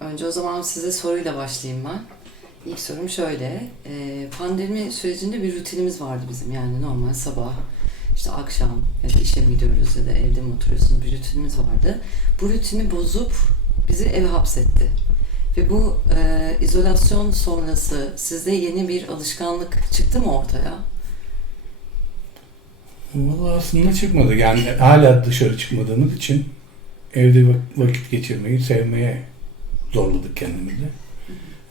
Önce o zaman size soruyla başlayayım ben. İlk sorum şöyle. e, Pandemi sürecinde bir rutinimiz vardı bizim. Yani normal sabah, işte akşam ya da işe mi gidiyoruz ya da evde mi oturuyorsunuz bir rutinimiz vardı. Bu rutini bozup bizi eve hapsetti. Ve bu e, izolasyon sonrası sizde yeni bir alışkanlık çıktı mı ortaya? Valla aslında çıkmadı. Yani hala dışarı çıkmadığımız için evde vak- vakit geçirmeyi sevmeye zorladık kendimizi.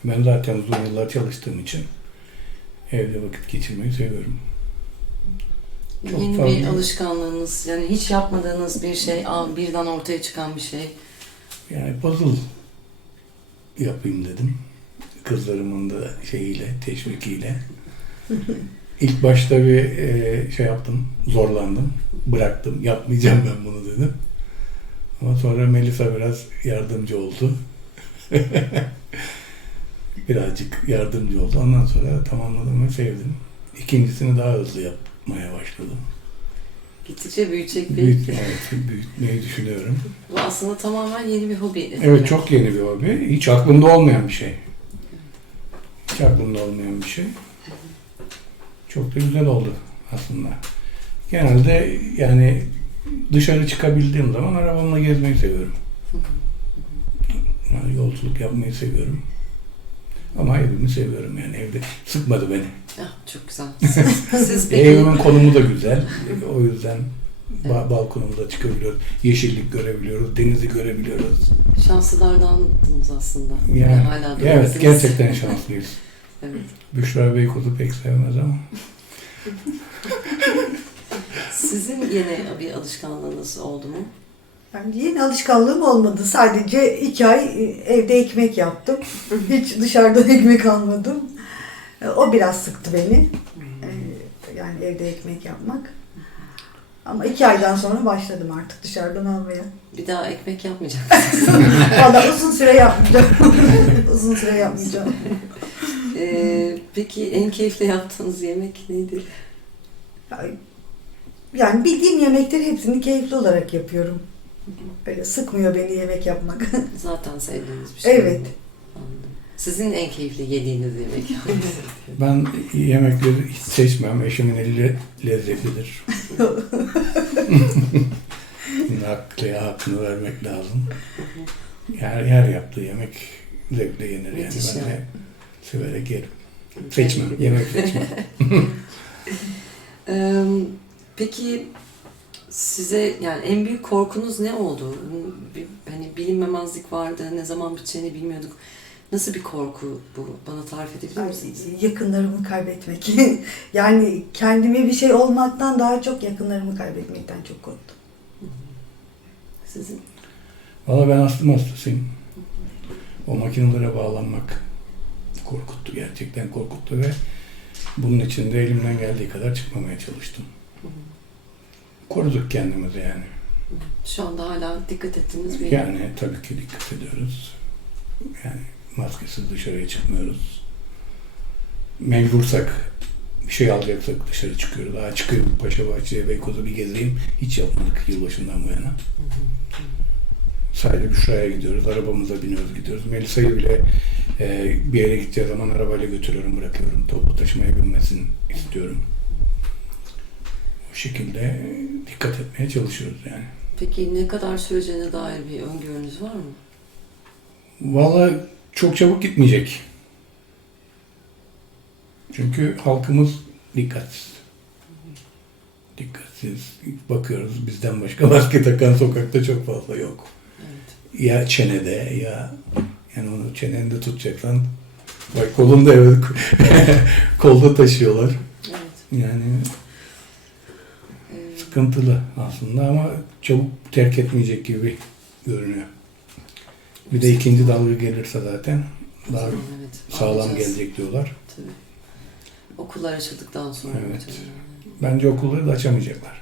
Ben zaten uzun yıllar çalıştığım için evde vakit geçirmeyi seviyorum. Çok yeni fazla. bir alışkanlığınız, yani hiç yapmadığınız bir şey, birden ortaya çıkan bir şey. Yani puzzle yapayım dedim. Kızlarımın da şeyiyle, teşvikiyle. İlk başta bir e, şey yaptım, zorlandım. Bıraktım, yapmayacağım ben bunu dedim. Ama sonra Melisa biraz yardımcı oldu. Birazcık yardımcı oldu. Ondan sonra tamamladım ve sevdim. İkincisini daha hızlı yapmaya başladım. Gittikçe büyüyecek bir... Büyüt, evet, büyütmeyi düşünüyorum. Bu aslında tamamen yeni bir hobi. Evet çok yeni bir hobi. Hiç aklımda olmayan bir şey. Hiç aklımda olmayan bir şey. Çok da güzel oldu aslında. Genelde yani dışarı çıkabildiğim zaman arabamla gezmeyi seviyorum. Yani yolculuk yapmayı seviyorum. Ama evimi seviyorum yani evde. Sıkmadı beni. Ah, çok güzel. Siz, peki Evimin konumu da güzel. O yüzden ba- balkonumda çıkabiliyoruz. Yeşillik görebiliyoruz. Denizi görebiliyoruz. şanslılardandınız aslında. Yani, hala da evet öylesiniz. gerçekten şanslıyız. Evet. Büşra Beykoz'u pek sevmez ama. Sizin yeni bir alışkanlığınız oldu mu? Yani yeni alışkanlığım olmadı. Sadece iki ay e, evde ekmek yaptım. Hiç dışarıdan ekmek almadım. E, O biraz sıktı beni. E, Yani evde ekmek yapmak. Ama iki aydan sonra başladım artık dışarıdan almaya. Bir daha ekmek yapmayacak. Valla uzun süre yapmayacağım. uzun süre yapmayacağım. Ee, peki en keyifli yaptığınız yemek neydi? Yani bildiğim yemekleri hepsini keyifli olarak yapıyorum. Böyle sıkmıyor beni yemek yapmak. Zaten sevdiğiniz bir şey. Evet. Sizin en keyifli yediğiniz yemek hangisi? Ben yemekleri hiç seçmem. Eşimin eli le- lezzetlidir. Haklıya hakkını vermek lazım. Her, her yaptığı yemek zevkle yenir yani. Müthiş Ben ya. de severek yerim. Seçmem. Yemek seçmem. Peki size yani en büyük korkunuz ne oldu? Hani bilinmemezlik vardı, ne zaman biteceğini bilmiyorduk. Nasıl bir korku bu? Bana tarif edebilir misiniz? yakınlarımı kaybetmek. yani kendime bir şey olmaktan daha çok yakınlarımı kaybetmekten çok korktum. Sizin? Valla ben astım hastasıyım. O makinelere bağlanmak korkuttu. Gerçekten korkuttu ve bunun için de elimden geldiği kadar çıkmamaya çalıştım. Koruduk kendimizi yani. Şu anda hala dikkat ettiğiniz bir Yani tabii ki dikkat ediyoruz. Yani maskesiz dışarıya çıkmıyoruz. Mecbursak bir şey alacaksak dışarı çıkıyoruz. Daha çıkıyorum Paşa Bahçe'ye, Beykoz'u bir gezeyim. Hiç yapmadık yılbaşından bu yana. Sadece Büşra'ya gidiyoruz, arabamıza biniyoruz gidiyoruz. Melisa'yı bile e, bir yere gideceği zaman arabayla götürüyorum, bırakıyorum. Toplu taşımaya binmesini istiyorum. O şekilde dikkat etmeye çalışıyoruz yani. Peki ne kadar süreceğine dair bir öngörünüz var mı? Vallahi çok çabuk gitmeyecek. Çünkü halkımız dikkatsiz. Dikkatsiz. Bakıyoruz bizden başka maske takan sokakta çok fazla yok. Evet. Ya çenede ya yani onu çenende tutacaksan bak kolunda evet kolda taşıyorlar. Evet. Yani sıkıntılı aslında ama çabuk terk etmeyecek gibi görünüyor. Bir de ikinci dalga gelirse zaten daha evet, sağlam anlayacağız. gelecek diyorlar. Tabii. Okullar açıldıktan sonra. Evet. muhtemelen. Bence okulları da açamayacaklar.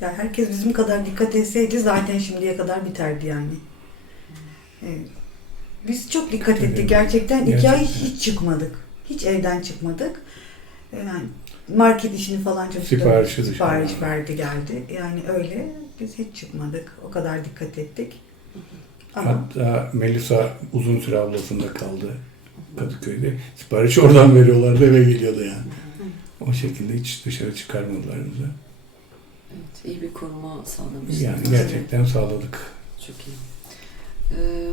Yani herkes bizim kadar dikkat etseydi zaten şimdiye kadar biterdi yani. Evet. Biz çok dikkat Tabii. ettik gerçekten. iki ay Gerçekten. hiç çıkmadık. Hiç evden çıkmadık. Yani market işini falan çocuklar Siparişi dışarı. sipariş verdi geldi. Yani öyle biz hiç çıkmadık. O kadar dikkat ettik. Ama Hatta Melisa uzun süre ablasında kaldı Kadıköy'de. Sipariş oradan veriyorlardı eve geliyordu yani. O şekilde hiç dışarı çıkarmadılar bizi. Evet, iyi bir koruma sağlamışsınız. Yani gerçekten sağladık. Çok iyi. Ee,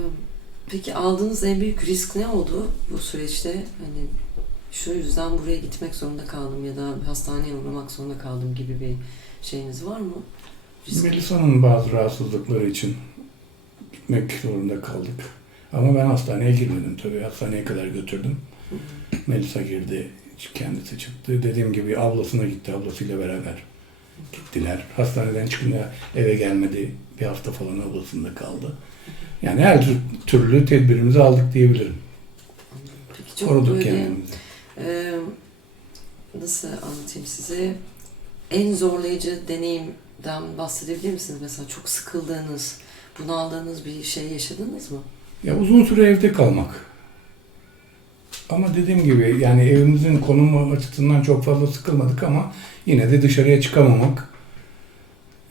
peki aldığınız en büyük risk ne oldu bu süreçte? Hani şu yüzden buraya gitmek zorunda kaldım ya da hastaneye uğramak zorunda kaldım gibi bir şeyiniz var mı? Risk- Melisa'nın bazı rahatsızlıkları için gitmek zorunda kaldık. Ama ben hastaneye girmedim tabii. Hastaneye kadar götürdüm. Hı hı. Melisa girdi, kendisi çıktı. Dediğim gibi ablasına gitti, ablasıyla beraber gittiler. Hastaneden çıkınca eve gelmedi. Bir hafta falan ablasında kaldı. Yani her tür- türlü tedbirimizi aldık diyebilirim. Peki çok Koruduk böyle kendimizi. E, nasıl anlatayım size en zorlayıcı deneyimden bahsedebilir misiniz? Mesela çok sıkıldığınız, bunaldığınız bir şey yaşadınız mı? Ya uzun süre evde kalmak. Ama dediğim gibi yani evimizin konumu açısından çok fazla sıkılmadık ama yine de dışarıya çıkamamak.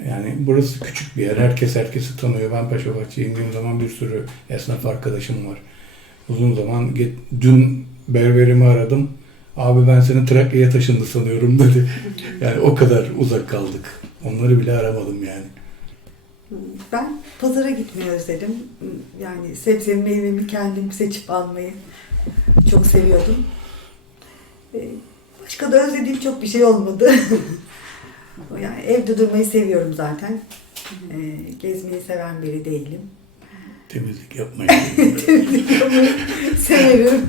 Yani burası küçük bir yer. Herkes herkesi tanıyor. Ben Paşabahçe'ye indiğim zaman bir sürü esnaf arkadaşım var. Uzun zaman dün berberimi aradım. Abi ben seni Trakya'ya taşındı sanıyorum dedi. Yani o kadar uzak kaldık. Onları bile aramadım yani. ben pazara gitmeyi özledim. Yani sebze meyvemi kendim seçip almayı çok seviyordum. Ee, Başka da özlediğim çok bir şey olmadı. yani evde durmayı seviyorum zaten. Ee, Gezmeyi seven biri değilim. Temizlik yapmayı. Severim.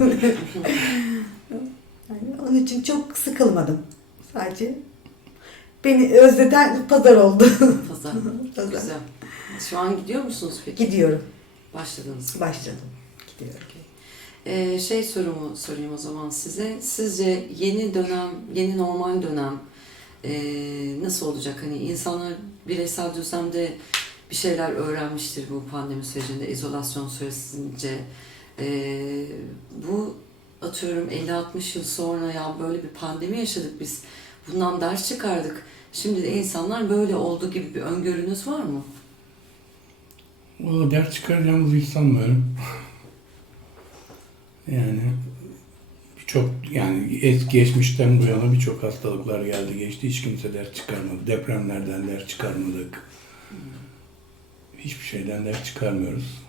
yani onun için çok sıkılmadım. Sadece beni özleten pazar oldu. Pazar. Pazar. Güzel. Şu an gidiyor musunuz peki? Gidiyorum. Başladınız. Başladım. Gidiyorum. Ee, şey sorumu sorayım o zaman size. Sizce yeni dönem, yeni normal dönem ee, nasıl olacak? Hani insanlar bireysel düzlemde bir şeyler öğrenmiştir bu pandemi sürecinde, izolasyon süresince. Ee, bu atıyorum 50-60 yıl sonra ya böyle bir pandemi yaşadık biz. Bundan ders çıkardık. Şimdi de insanlar böyle oldu gibi bir öngörünüz var mı? Valla ders çıkaracağımızı hiç sanmıyorum. yani birçok yani es geçmişten bu yana birçok hastalıklar geldi geçti. Hiç kimse ders çıkarmadı. Depremlerden ders çıkarmadık. Hiçbir şeyden ders çıkarmıyoruz.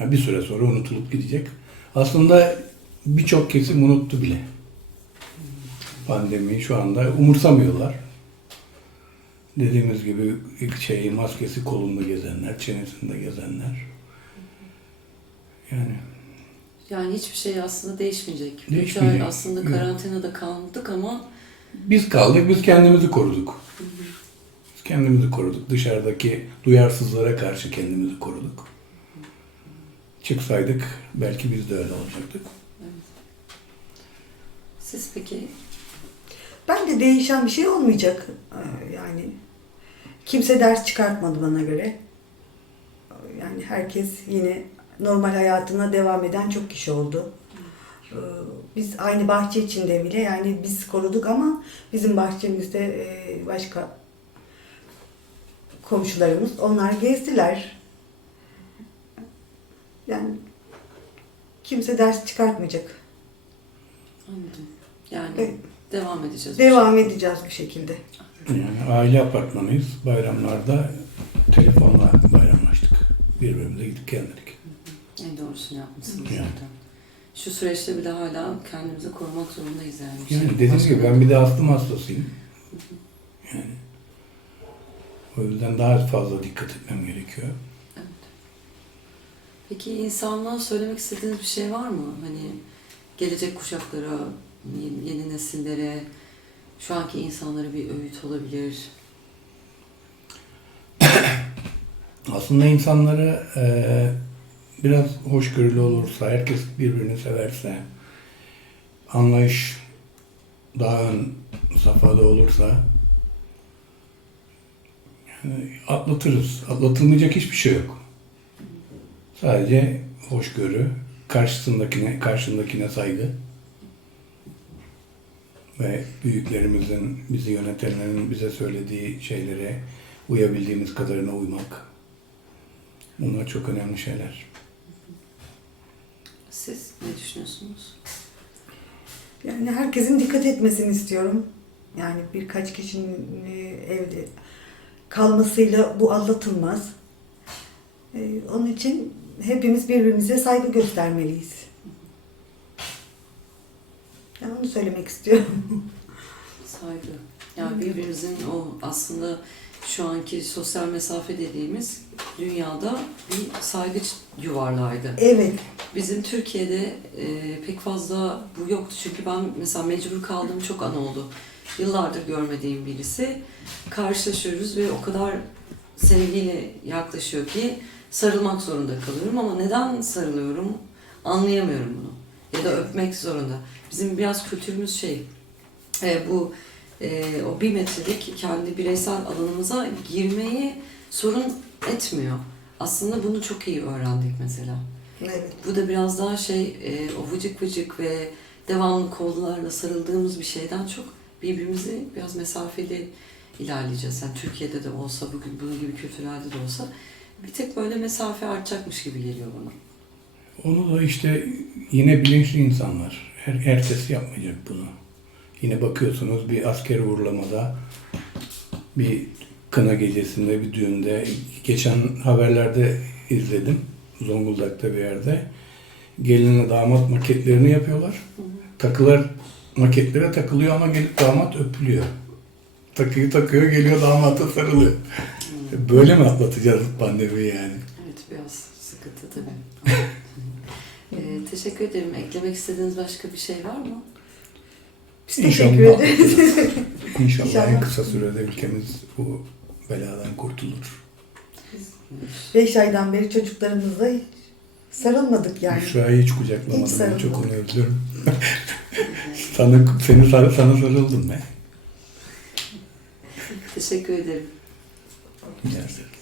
Yani bir süre sonra unutulup gidecek. Aslında birçok kesim unuttu bile. Pandemiyi şu anda umursamıyorlar. Dediğimiz gibi şey maskesi kolunda gezenler, çenesinde gezenler. Yani Yani hiçbir şey aslında değişmeyecek. Üç ay Değişmeyecek. aslında karantinada kaldık ama biz kaldık, biz kendimizi koruduk. Biz kendimizi koruduk. Dışarıdaki duyarsızlara karşı kendimizi koruduk. Çıksaydık belki biz de öyle olacaktık. siz peki Bence değişen bir şey olmayacak. Ee, Yani kimse ders çıkartmadı bana göre. Yani herkes yine normal hayatına devam eden çok kişi oldu. Ee, Biz aynı bahçe içinde bile yani biz koruduk ama bizim bahçemizde e, başka komşularımız onlar gezdiler. Yani kimse ders çıkartmayacak. anladım. Yani Evet. devam edeceğiz. Devam edeceğiz bir şekilde. Yani aile apartmanıyız. Bayramlarda telefonla bayramlaştık. Birbirimize gidip gelmedik. En doğrusunu yapmışsınız Yani. zaten. Şu süreçte bile hala kendimizi korumak zorundayız yani. Yani dediğim gibi ben bir de astım hastasıyım. Yani o yüzden daha fazla dikkat etmem gerekiyor. Peki insanlığa söylemek istediğiniz bir şey var mı? Hani gelecek kuşaklara, yeni- nesillere, şu anki insanlara bir öğüt olabilir. Aslında insanları eee, biraz hoşgörülü olursa, herkes birbirini severse, anlayış daha ön safhada olursa atlatırız. Atlatılmayacak hiçbir şey yok. Sadece hoşgörü, karşısındakine, karşındakine saygı ve büyüklerimizin, bizi yönetenlerin bize söylediği şeylere uyabildiğimiz kadarına uymak. Bunlar çok önemli şeyler. Siz ne düşünüyorsunuz? Yani herkesin dikkat etmesini istiyorum. Yani birkaç kişinin evde kalmasıyla bu anlatılmaz. E, Onun için hepimiz birbirimize saygı göstermeliyiz. Yani onu söylemek istiyorum. Saygı. Yani birbirimizin o aslında şu anki sosyal mesafe dediğimiz dünyada bir saygı yuvarlaydı. Evet, Bizim Türkiye'de e, pek fazla bu yoktu. Çünkü ben mesela mecbur kaldığım çok an oldu. Yıllardır görmediğim birisi. Karşılaşıyoruz ve o kadar sevgiyle yaklaşıyor ki sarılmak zorunda kalıyorum ama neden sarılıyorum anlayamıyorum bunu. Ya da öpmek zorunda. Bizim biraz kültürümüz şey, e, bu e, o bir metrelik kendi bireysel alanımıza girmeyi sorun etmiyor. Aslında bunu çok iyi öğrendik mesela. evet. Bu da biraz daha şey, e, o vıcık vıcık ve devamlı kollarla sarıldığımız bir şeyden çok birbirimizi biraz mesafeli ilerleyeceğiz. Yani Türkiye'de de olsa, bugün bunun gibi kültürlerde de olsa bir tek böyle mesafe artacakmış gibi geliyor bana. Onu da işte yine bilinçli insanlar. Her, herkes yapmayacak bunu. Yine bakıyorsunuz bir asker uğurlamada, bir kına gecesinde, bir düğünde, geçen haberlerde izledim. Zonguldak'ta bir yerde. Gelinle damat maketlerini yapıyorlar. Takılar maketlere takılıyor ama gelip damat öpülüyor. Takıyı takıyor, geliyor damata sarılıyor. Böyle mi atlatacağız pandemiyi yani? Evet, biraz sıkıntı tabii. e, teşekkür ederim. Eklemek istediğiniz başka bir şey var mı? Biz teşekkür ederiz. İnşallah, İnşallah. en kısa sürede ülkemiz bu beladan kurtulur. Beş aydan beri çocuklarımızla hiç sarılmadık yani. Büşra'yı hiç Hiç kucaklamadım. sarılmadım. Ben çok onu özlüyorum. Sana, seni, sana, sarıldım be. Teşekkür ederim. Gerçekten.